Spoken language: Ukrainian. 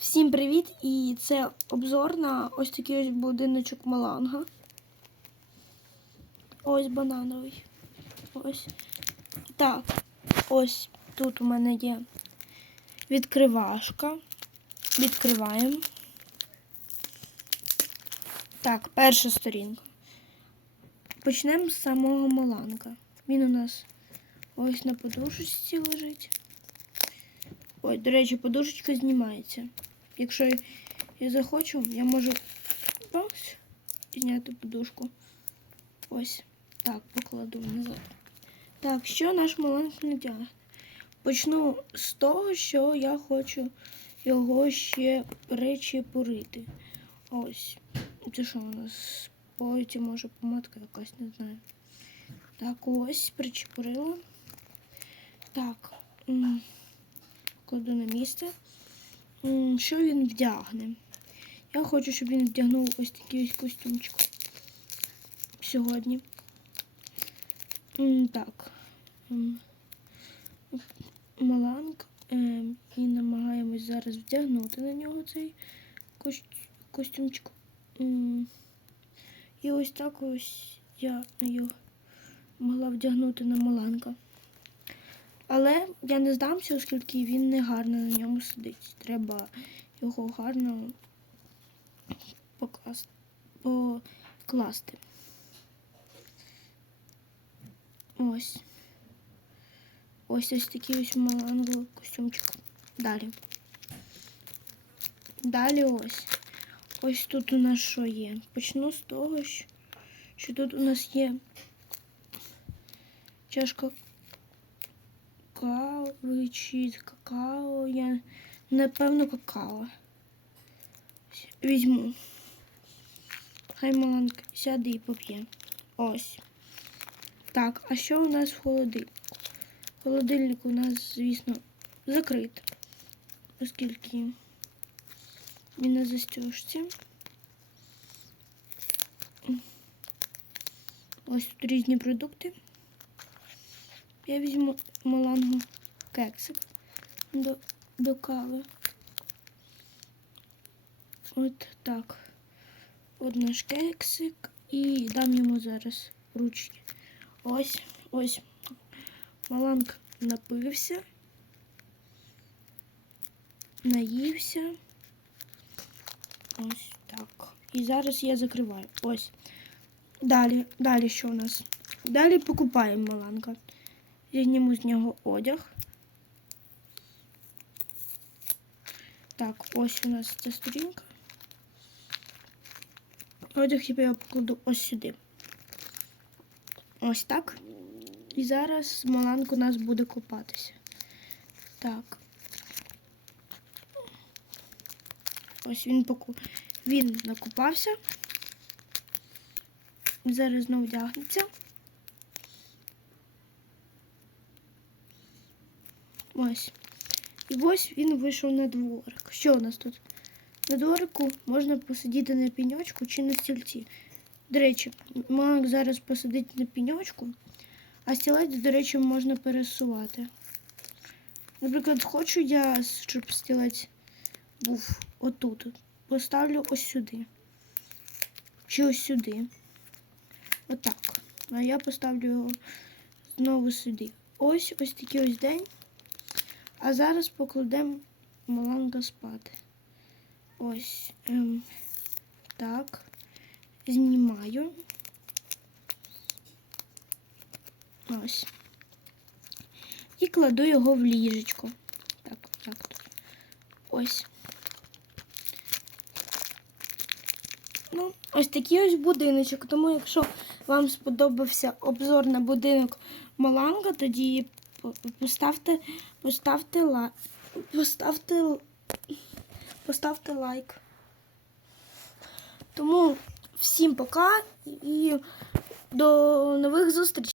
Всім привіт! І це обзор на ось такий ось будиночок Маланга. Ось банановий. Ось. Так, ось тут у мене є відкривашка. Відкриваємо. Так, перша сторінка. Почнемо з самого Маланка. Він у нас ось на подушечці лежить. Ой, до речі, подушечка знімається. Якщо я захочу, я можу ось, зняти подушку. Ось так покладу назад. Так, що наш маленький надягне? Почну з того, що я хочу його ще причепурити. Ось. Це що у нас? Потім може помадка якась, не знаю. Так, ось, причепурила. Так. Кладу на місце. Що він вдягне? Я хочу, щоб він вдягнув ось такий ось костюмчик сьогодні. Так. Маланг. Ем, І намагаємось зараз вдягнути на нього цей костюмчик. І ось так ось я його могла вдягнути на Маланка. Але я не здамся, оскільки він не гарно на ньому сидить. Треба його гарно покласти, покласти. Ось. Ось ось такий ось маланговий костюмчик. Далі. Далі ось. Ось тут у нас що є. Почну з того, що тут у нас є чашка кави чи какао. Я напевно какао. Візьму. Хай маланка сяде і поп'є. Ось. Так, а що у нас в холодильнику? Холодильник у нас, звісно, закритий, оскільки він на застежці. Ось тут різні продукти. Я візьму малангу кексик до, до кави. От так. От наш кексик і дам йому зараз ручки. Ось, ось. Маланг напився, наївся. Ось так. І зараз я закриваю. Ось. Далі, далі що у нас? Далі покупаємо Маланка. Я зніму з нього одяг. Так, ось у нас ця сторінка. Одяг я покладу ось сюди. Ось так. І зараз Маланк у нас буде купатися. Так. Ось він поку... він накупався. Зараз знову вдягнеться. Ось. І ось він вийшов на дворик. Що у нас тут? На дворику можна посидіти на піньочку чи на стільці. До речі, Маланк зараз посидить на піньочку, а стілець, до речі, можна пересувати. Наприклад, хочу я, щоб стілець був отут. Поставлю ось сюди. Чи ось сюди. Отак. А я поставлю його знову сюди. Ось ось такий ось день. А зараз покладемо Маланга спати. Ось. Ем, так. Знімаю. Ось. І кладу його в ліжечко. Так, як. Ось. Ну, ось такий ось будиночок. Тому, якщо вам сподобався обзор на будинок Маланга, тоді поставте, поставте лайк. Поставте, поставте лайк. Тому всім пока і до нових зустрічей.